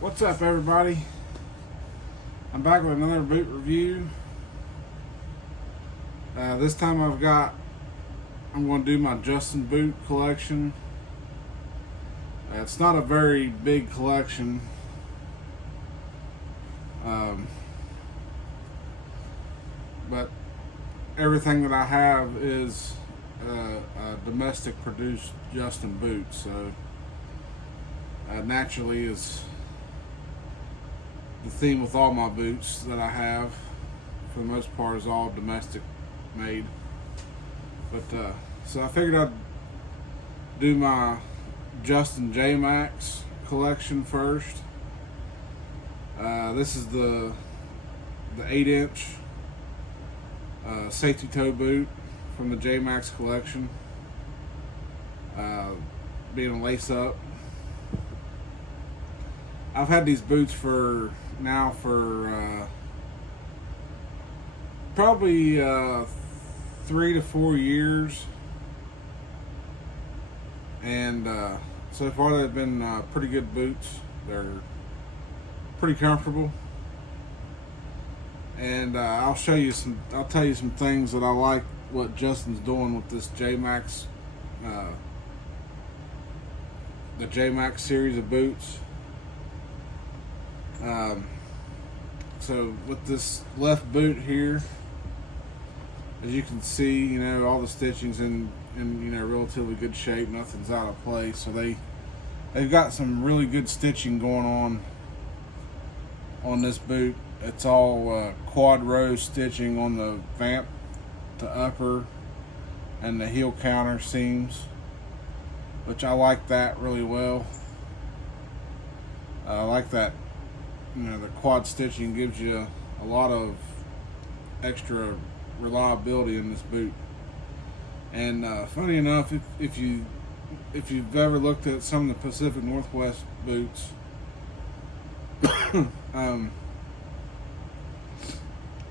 What's up, everybody? I'm back with another boot review. This time I'm going to do my Justin boot collection. It's not a very big collection. But everything that I have is domestic produced Justin boots. So naturally is the theme with all my boots that I have, for the most part, is all domestic made. But so I figured I'd do my Justin J Max collection first. This is the 8-inch safety toe boot from the J Max collection, being a lace up. I've had these boots for probably 3 to 4 years, and so far they've been pretty good boots. They're pretty comfortable, and I'll tell you some things that I like what Justin's doing with this J Max, the J Max series of boots. So with this left boot here, as you can see, all the stitching's in relatively good shape. Nothing's out of place. So they've got some really good stitching going on this boot. It's all quad rose stitching on the vamp to upper and the heel counter seams, which I like that really well. I like that. The quad stitching gives you a lot of extra reliability in this boot. And funny enough, if you've ever looked at some of the Pacific Northwest boots,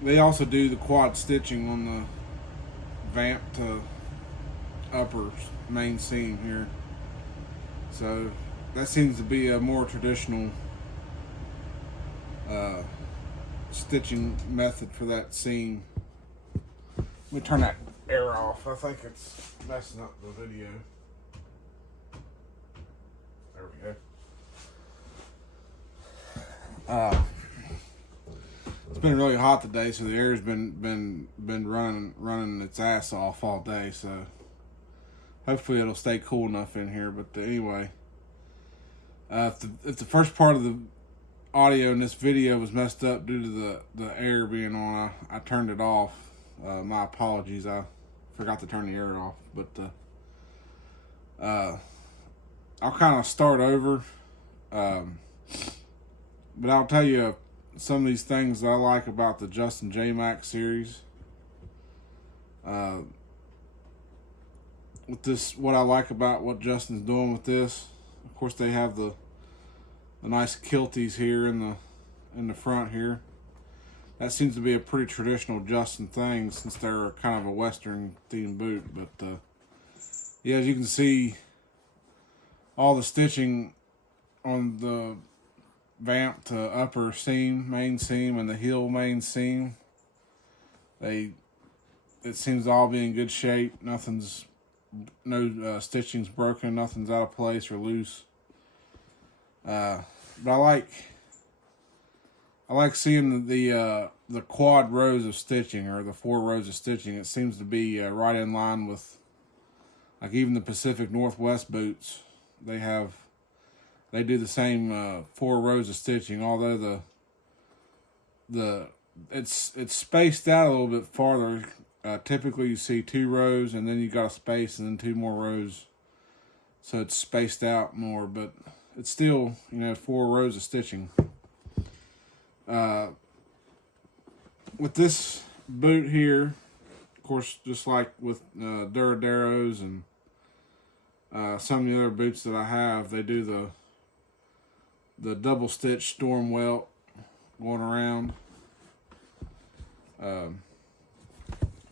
they also do the quad stitching on the vamp to upper main seam here. So that seems to be a more traditional stitching method for that seam. Let me turn that air off. I think it's messing up the video. There we go. It's been really hot today, so the air's been running its ass off all day. So hopefully it'll stay cool enough in here. But anyway, if the first part of the audio in this video was messed up due to the air being on, I turned it off. My apologies. I forgot to turn the air off. But I'll kind of start over. But I'll tell you some of these things that I like about the Justin J Max series. With this, what I like about what Justin's doing with this, of course, they have the nice kilties here in the front here. That seems to be a pretty traditional Justin thing, since they're kind of a Western themed boot. But yeah, as you can see, all the stitching on the vamp to upper seam, main seam, and the heel main seam, it seems to all be in good shape. No stitching's broken, nothing's out of place or loose. But I like seeing the quad rows of stitching, or the 4 rows of stitching. It seems to be right in line with, like, even the Pacific Northwest boots. They do the same 4 rows of stitching, although it's spaced out a little bit farther. Typically you see 2 rows, and then you got a space, and then 2 more rows. So it's spaced out more, but it's still, 4 rows of stitching. With this boot here, of course, just like with Duraderos and some of the other boots that I have, they do the double stitch storm welt going around. And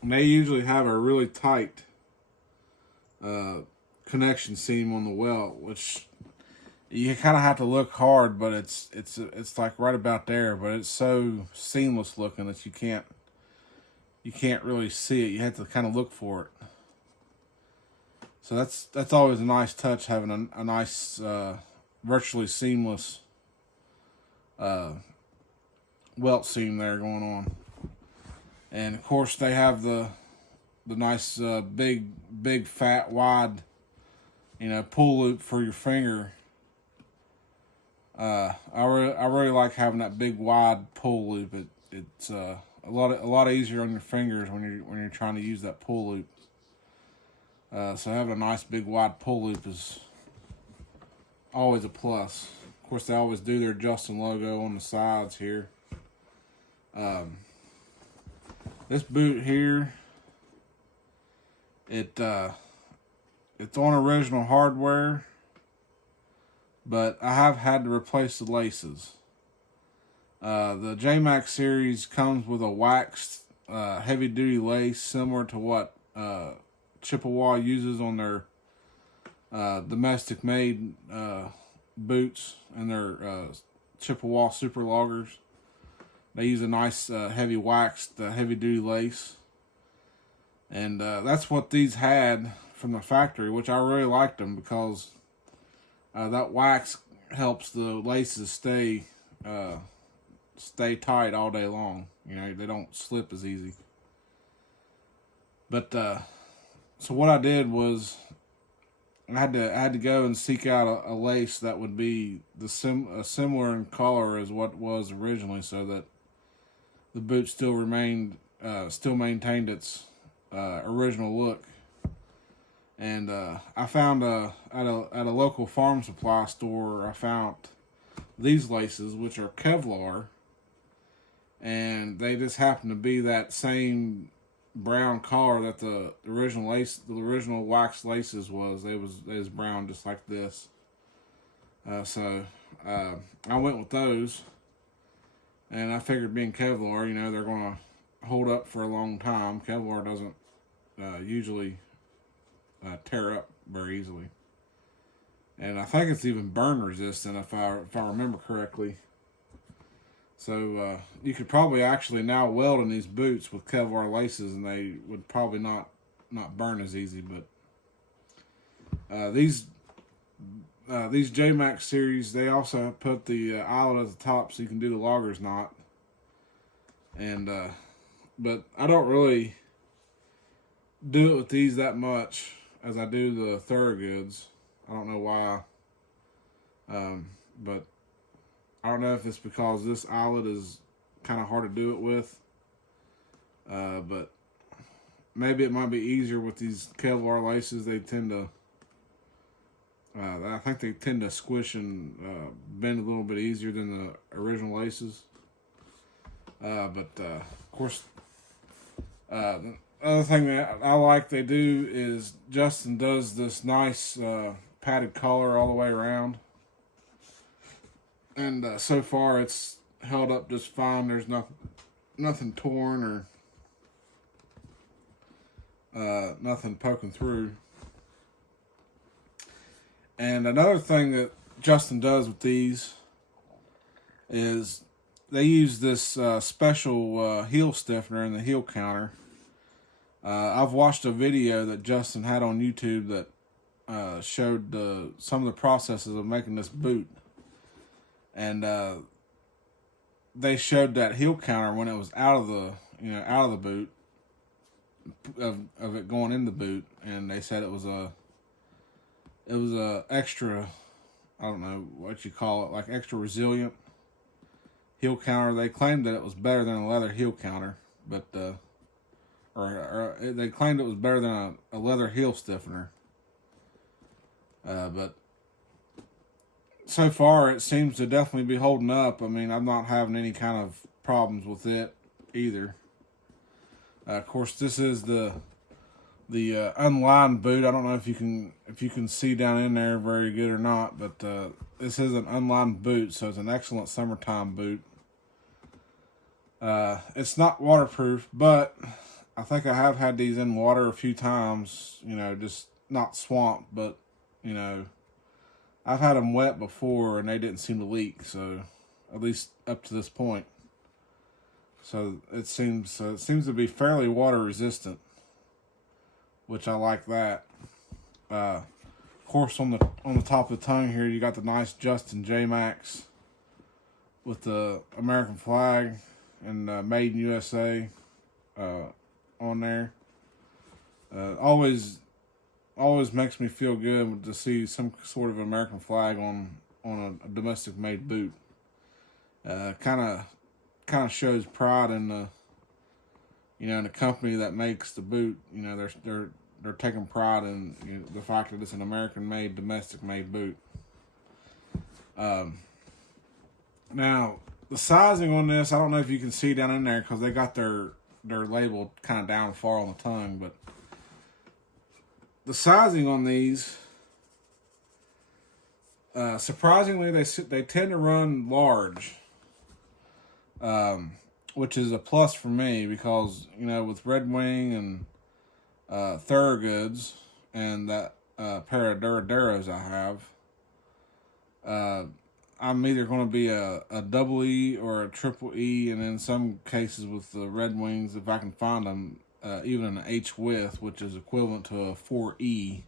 they usually have a really tight connection seam on the welt, which You kind of have to look hard, but it's like right about there. But it's so seamless looking that you can't really see it. You have to kind of look for it. So that's always a nice touch, having a nice virtually seamless welt seam there going on. And of course they have the nice big fat wide, you know, pull loop for your finger. I really like having that big wide pull loop. It's a lot easier on your fingers when you're trying to use that pull loop. So having a nice big wide pull loop is always a plus. Of course, they always do their Justin logo on the sides here. This boot here, it's on original hardware, but I have had to replace the laces. The J-Max series comes with a waxed heavy duty lace similar to what Chippewa uses on their domestic made boots and their Chippewa super loggers. They use a nice heavy waxed heavy duty lace, and that's what these had from the factory, which I really liked them because that wax helps the laces stay tight all day long. You know, they don't slip as easy. But so what I did was I had to go and seek out a lace that would be similar in color as what was originally, so that the boot still maintained its original look. And I found at a local farm supply store, I found these laces, which are Kevlar, and they just happen to be that same brown color that the original wax laces was. They was brown just like this. So I went with those, and I figured being Kevlar, you know, they're gonna hold up for a long time. Kevlar doesn't usually tear up very easily, and I think it's even burn resistant if I remember correctly. So you could probably actually now weld in these boots with Kevlar laces, and they would probably not burn as easy. But these J-Max series, they also put the eyelet at the top so you can do the logger's knot. And but I don't really do it with these that much as I do the Thorogoods. I don't know why, but I don't know if it's because this eyelet is kind of hard to do it with, but maybe it might be easier with these Kevlar laces. They tend to, I think they tend to squish and bend a little bit easier than the original laces. But of course, the other thing that I like they do is Justin does this nice padded collar all the way around. And so far, it's held up just fine. There's nothing torn or nothing poking through. And another thing that Justin does with these is they use this special heel stiffener in the heel counter. I've watched a video that Justin had on YouTube that showed some of the processes of making this boot. And they showed that heel counter when it was out of the boot, of it going in the boot, and they said it was a extra, I don't know what you call it, like extra resilient heel counter. They claimed that it was better than a leather heel counter, but or they claimed it was better than a leather heel stiffener. But so far, it seems to definitely be holding up. I mean, I'm not having any kind of problems with it either. Of course, this is the unlined boot. I don't know if you can see down in there very good or not, but this is an unlined boot, so it's an excellent summertime boot. It's not waterproof, but I think I have had these in water a few times. You know, just not swamp, but you know, I've had them wet before and they didn't seem to leak, so at least up to this point. So it seems to be fairly water resistant, which I like that. Of course, on the top of the tongue here, you got the nice Justin J Max with the American flag and Made in USA on there. Always makes me feel good to see some sort of American flag on a domestic made boot. Kind of shows pride in the in the company that makes the boot. They're taking pride in the fact that it's an American made, domestic made boot. Now the sizing on this, I don't know if you can see down in there because they got their label kind of down far on the tongue, but the sizing on these, surprisingly, they tend to run large, which is a plus for me because with Red Wing and Thorogoods and that pair of Duraderos I have, I'm either going to be a double E or a triple E, and in some cases with the Red Wings, if I can find them, even an H width, which is equivalent to a 4E.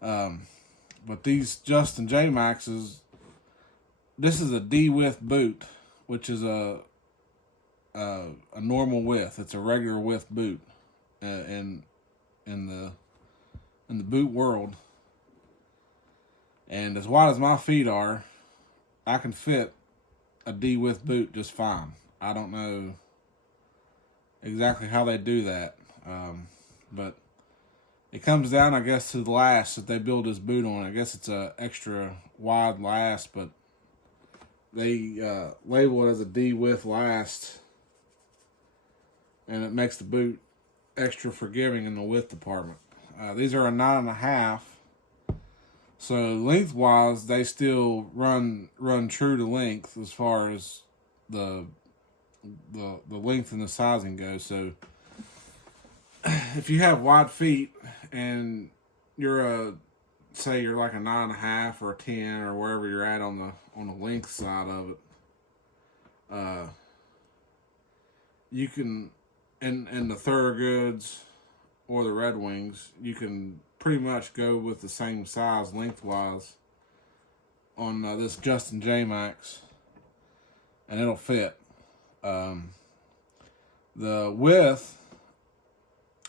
But these Justin J Maxes, this is a D width boot, which is a normal width. It's a regular width boot in the boot world. And as wide as my feet are, I can fit a D width boot just fine. I don't know exactly how they do that, but it comes down, I guess, to the last that they build this boot on. I guess it's a extra wide last, but they label it as a D width last, and it makes the boot extra forgiving in the width department. These are a 9.5. So lengthwise, they still run true to length as far as the length and the sizing goes. So if you have wide feet and you're say you're like a 9.5 or a 10 or wherever you're at on the length side of it, you can in the Thorogoods or the Red Wings, you can pretty much go with the same size lengthwise on this Justin J Max, and it'll fit. The width,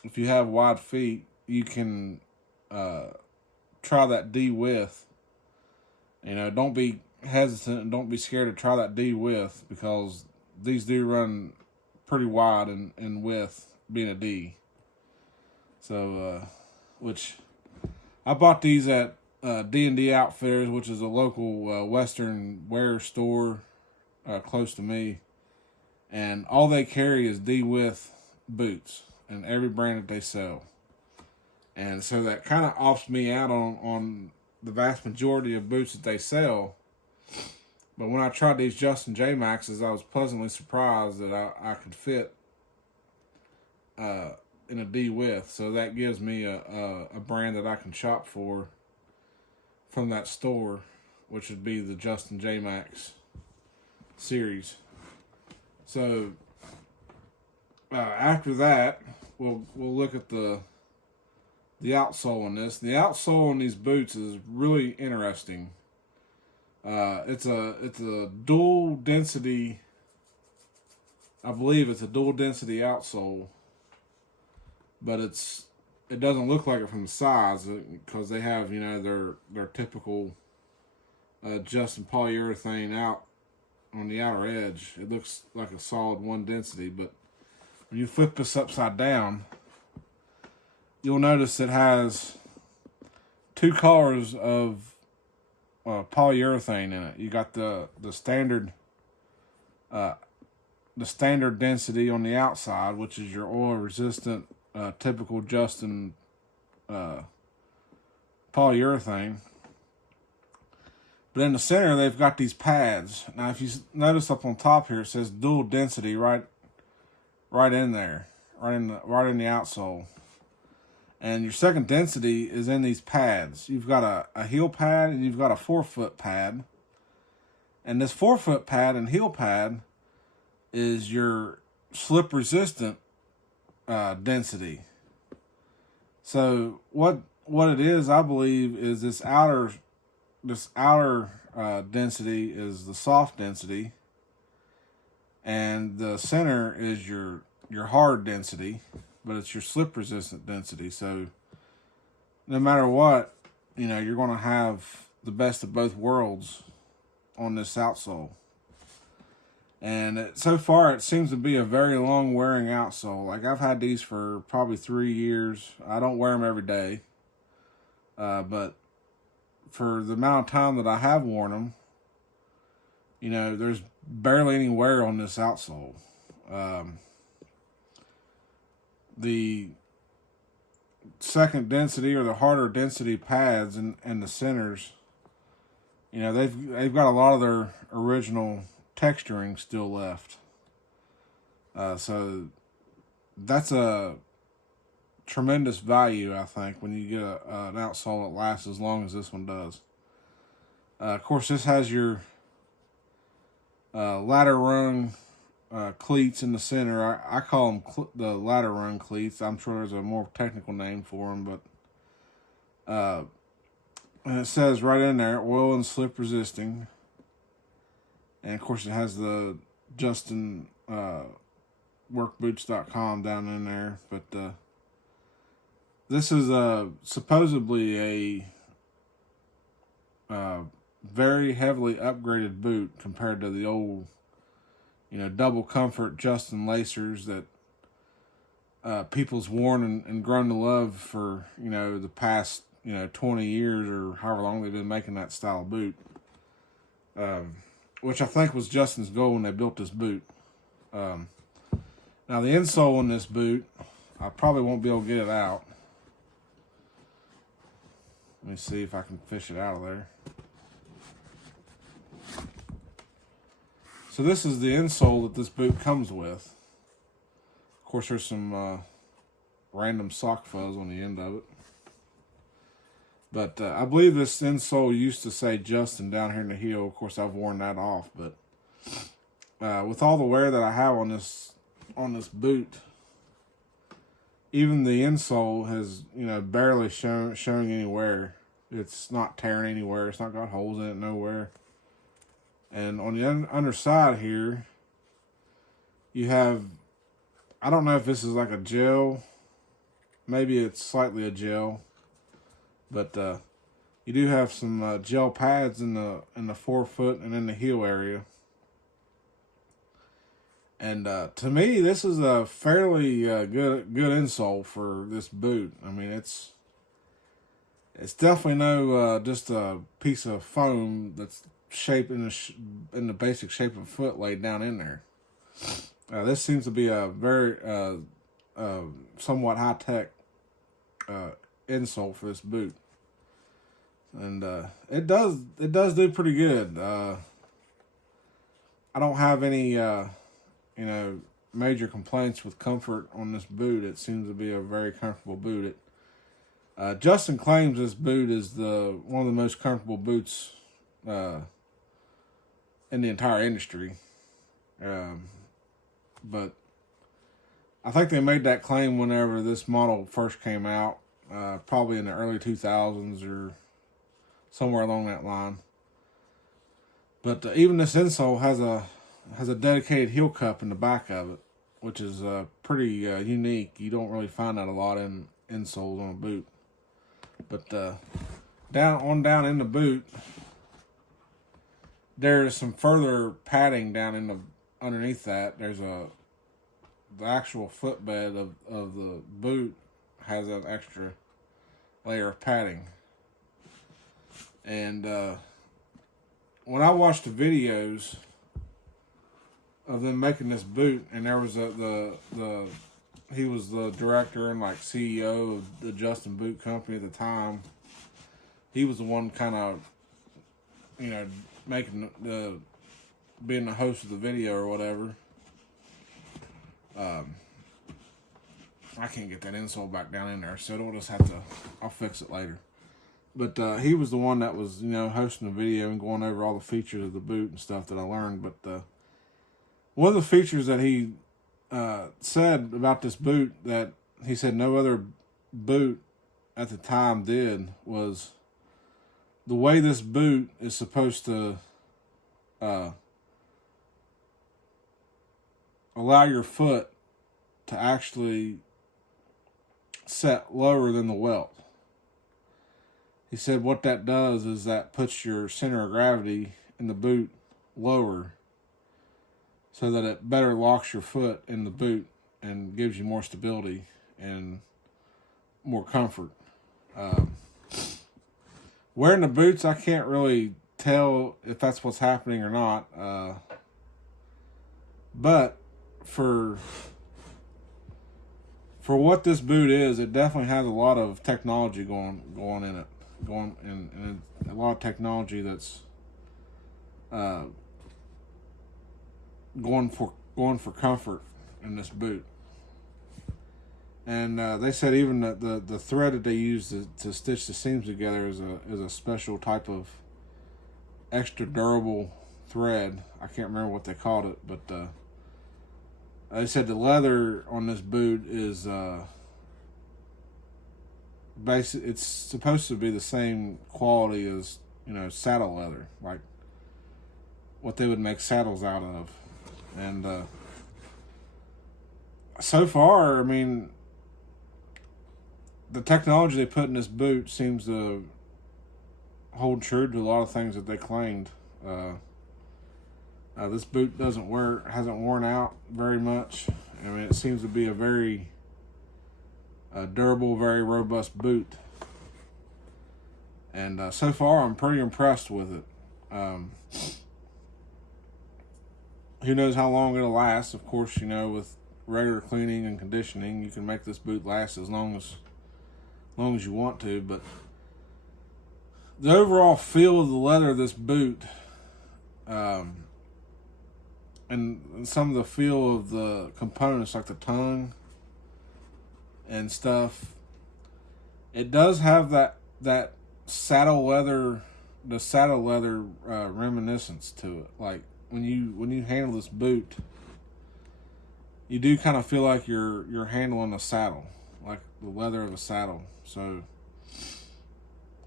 if you have wide feet, you can try that D width. Don't be hesitant and don't be scared to try that D width because these do run pretty wide in width, being a D. So, which I bought these at D&D Outfitters, which is a local Western wear store close to me. And all they carry is D-width boots and every brand that they sell. And so that kind of offs me out on the vast majority of boots that they sell. But when I tried these Justin J Maxes, I was pleasantly surprised that I could fit in a D width, so that gives me a brand that I can shop for from that store, which would be the Justin J Max series. So after that, we'll look at the outsole on this. The outsole on these boots is really interesting. It's a dual density. I believe it's a dual density outsole. But it doesn't look like it from the sides because they have their typical Justin polyurethane out on the outer edge. It looks like a solid one density, but when you flip this upside down, you'll notice it has two colors of polyurethane in it. You got the standard density on the outside, which is your oil resistant. Typical Justin polyurethane. But in the center, they've got these pads. Now, if you notice up on top here, it says dual density right in there, right in the outsole. And your second density is in these pads. You've got a heel pad and you've got a forefoot pad. And this forefoot pad and heel pad is your slip resistant density. So what it is, I believe, is this outer density is the soft density, and the center is your hard density, but it's your slip resistant density. So no matter what, you're going to have the best of both worlds on this outsole. And so far, it seems to be a very long wearing outsole. Like, I've had these for probably 3 years. I don't wear them every day. But for the amount of time that I have worn them, there's barely any wear on this outsole. The second density or the harder density pads and the centers, they've got a lot of their original texturing still left. So that's a tremendous value, I think, when you get an outsole that lasts as long as this one does. Of course, this has your ladder rung cleats in the center. I call them the ladder rung cleats. I'm sure there's a more technical name for them, but and it says right in there, oil and slip resisting. And of course, it has the Justin workboots.com down in there. But this is supposedly a very heavily upgraded boot compared to the old, double comfort Justin Lacers that people's worn and grown to love for, the past, 20 years or however long they've been making that style of boot. Which I think was Justin's goal when they built this boot. Now the insole in this boot, I probably won't be able to get it out. Let me see if I can fish it out of there. So this is the insole that this boot comes with. Of course, there's some random sock fuzz on the end of it. But I believe this insole used to say Justin down here in the heel. Of course, I've worn that off. But with all the wear that I have on this boot, even the insole has, barely showing any wear. It's not tearing anywhere. It's not got holes in it nowhere. And on the underside here, you have, I don't know if this is like a gel. Maybe it's slightly a gel. But you do have some gel pads in the forefoot and in the heel area. And to me, this is a fairly good insole for this boot. I mean, it's definitely no just a piece of foam that's shaped in the basic shape of a foot laid down in there. This seems to be a very somewhat high tech insole for this boot, and it does do pretty good. I don't have any major complaints with comfort on this boot. It seems to be a very comfortable boot. Justin claims this boot is one of the most comfortable boots in the entire industry, but I think they made that claim whenever this model first came out. Probably in the early 2000s or somewhere along that line. But even this insole has a dedicated heel cup in the back of it, which is pretty unique. You don't really find that a lot in insoles on a boot. But down in the boot, there is some further padding down underneath that. There's the actual footbed of the boot has an extra layer of padding. And when I watched the videos of them making this boot, and there was he was the director and like CEO of the Justin Boot Company at the time. He was the one kind of, making being the host of the video or whatever. I can't get that insole back down in there, so it'll just have to, I'll fix it later. But he was the one that was, hosting the video and going over all the features of the boot and stuff that I learned. But one of the features that he said about this boot that he said no other boot at the time did was the way this boot is supposed to allow your foot to actually set lower than the welt. He said what that does is that puts your center of gravity in the boot lower so that it better locks your foot in the boot and gives you more stability and more comfort. Wearing the boots, I can't really tell if that's what's happening or not. But for what this boot is, it definitely has a lot of technology going in it. And a lot of technology that's going for comfort in this boot. And they said even that the thread that they use to stitch the seams together is a special type of extra durable thread. I can't remember what they called it, but they said the leather on this boot is it's supposed to be the same quality as saddle leather, like what they would make saddles out of. And so far, I mean, the technology they put in this boot seems to hold true to a lot of things that they claimed. This boot hasn't worn out very much. I mean, it seems to be a very durable, very robust boot. And so far, I'm pretty impressed with it. Who knows how long it'll last? Of course, with regular cleaning and conditioning, you can make this boot last as long as you want to. But the overall feel of the leather of this boot, and some of the feel of the components, like the tongue and stuff, it does have that saddle leather reminiscence to it. Like when you handle this boot, you do kind of feel like you're handling a saddle, like the leather of a saddle. So,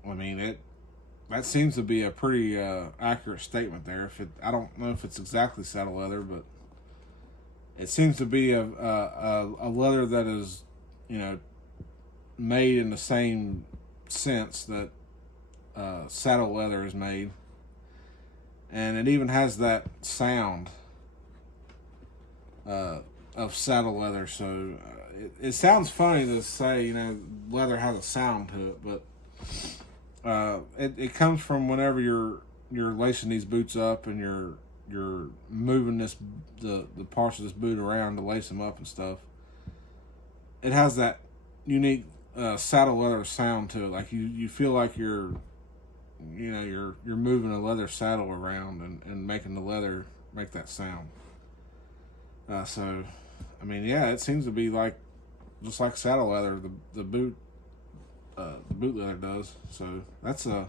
I mean, that seems to be a pretty accurate statement there. I don't know if it's exactly saddle leather, but it seems to be a leather that is, made in the same sense that saddle leather is made, and it even has that sound of saddle leather. So it sounds funny to say, leather has a sound to it, but it comes from whenever you're lacing these boots up and you're moving the parts of this boot around to lace them up and stuff. It has that unique saddle leather sound to it. Like you feel like you're moving a leather saddle around and making the leather make that sound. So, I mean, yeah, it seems to be just like saddle leather, the boot leather does. So that's a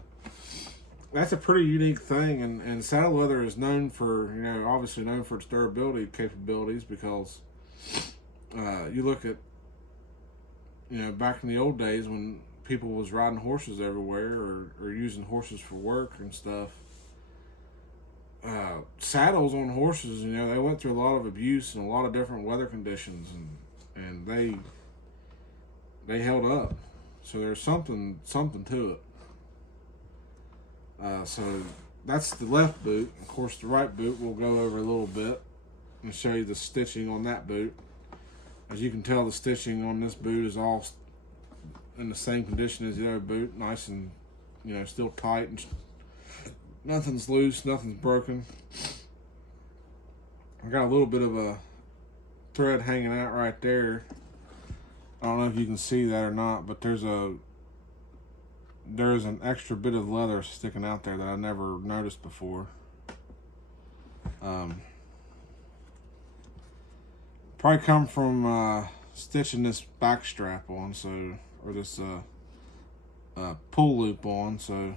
pretty unique thing, and saddle leather is known for, obviously known for its durability capabilities, because you look at, back in the old days when people was riding horses everywhere or using horses for work and stuff, saddles on horses, they went through a lot of abuse and a lot of different weather conditions, and they held up. So there's something to it. So that's the left boot. Of course, the right boot we'll go over a little bit and show you the stitching on that boot. As you can tell, the stitching on this boot is all in the same condition as the other boot, nice and still tight, and nothing's loose, nothing's broken. I got a little bit of a thread hanging out right there. I don't know if you can see that or not, but there's an extra bit of leather sticking out there that I never noticed before. Probably come from stitching this back strap on, so, or this pull loop on, so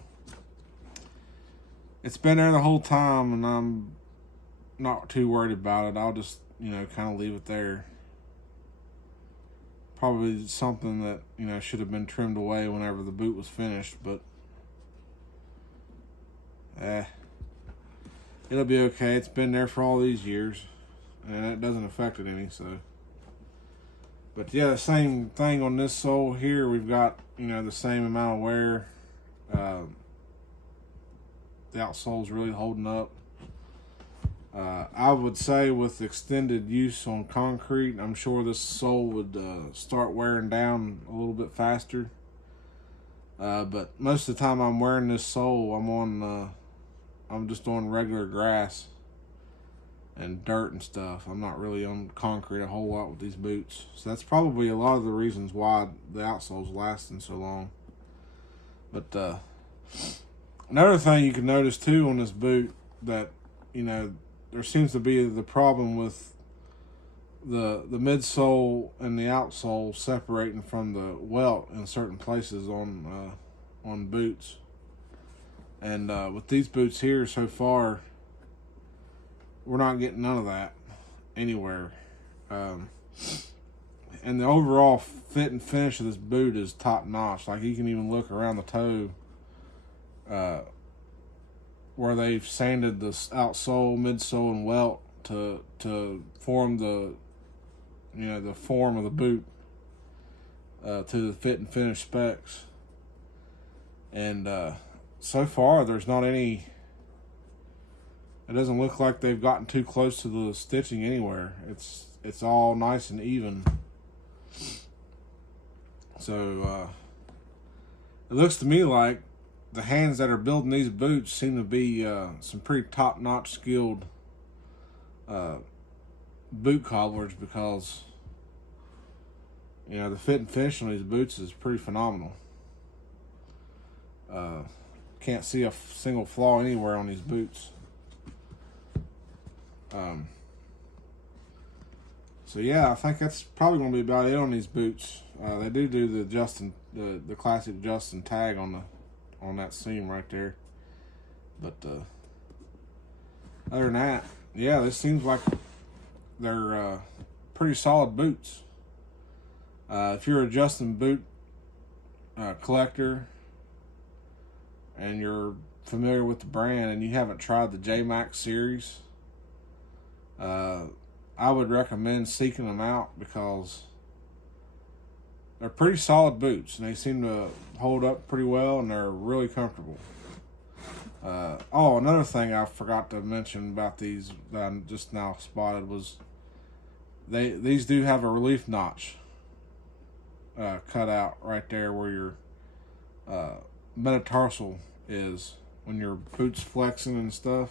it's been there the whole time, and I'm not too worried about it. I'll just, you know, kind of leave it there. Probably something that, you know, should have been trimmed away whenever the boot was finished, but it'll be okay. It's been there for all these years, and it doesn't affect it any, so. But yeah, the same thing on this sole here. We've got, you know, the same amount of wear. The outsole's really holding up. I would say with extended use on concrete, I'm sure this sole would start wearing down a little bit faster. But most of the time I'm wearing this sole, I'm just on regular grass and dirt and stuff. I'm not really on concrete a whole lot with these boots. So that's probably a lot of the reasons why the outsole's lasting so long. But another thing you can notice too on this boot, that, you know, there seems to be the problem with the midsole and the outsole separating from the welt in certain places on boots. And with these boots here so far, we're not getting none of that anywhere. And the overall fit and finish of this boot is top notch. Like, you can even look around the toe where they've sanded the outsole, midsole, and welt to form the, you know, the form of the boot to the fit and finish specs. And so far, there's not any. It doesn't look like they've gotten too close to the stitching anywhere. It's all nice and even. So it looks to me like the hands that are building these boots seem to be some pretty top-notch skilled boot cobblers, because, you know, the fit and finish on these boots is pretty phenomenal. Can't see a single flaw anywhere on these boots. So yeah, I think that's probably going to be about it on these boots. They do the classic Justin tag on that seam right there. But other than that, yeah, this seems like they're pretty solid boots. If you're a Justin boot collector and you're familiar with the brand and you haven't tried the J-Max series, I would recommend seeking them out, because they're pretty solid boots and they seem to hold up pretty well, and they're really comfortable. Oh, another thing I forgot to mention about these that I just now spotted was these do have a relief notch cut out right there where your metatarsal is. When your boot's flexing and stuff,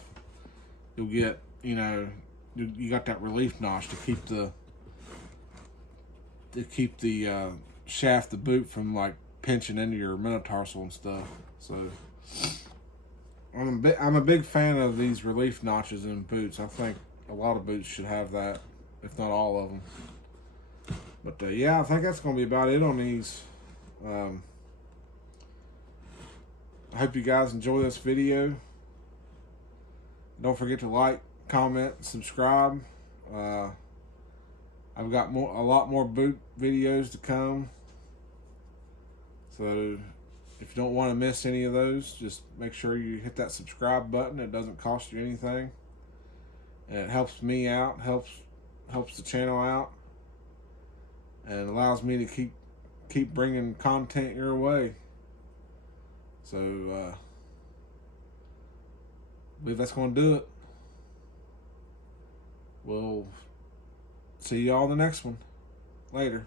you'll get, you know, you got that relief notch to keep the shaft of the boot from, like, pinching into your metatarsal and stuff. So I'm a big fan of these relief notches in boots. I think a lot of boots should have that, if not all of them. But yeah, I think that's going to be about it on these. I hope you guys enjoy this video. Don't forget to like, comment, subscribe. I've got a lot more boot videos to come. So if you don't want to miss any of those, just make sure you hit that subscribe button. It doesn't cost you anything, and it helps me out, helps the channel out, and allows me to keep bringing content your way. So I believe that's going to do it. We'll see y'all in the next one. Later.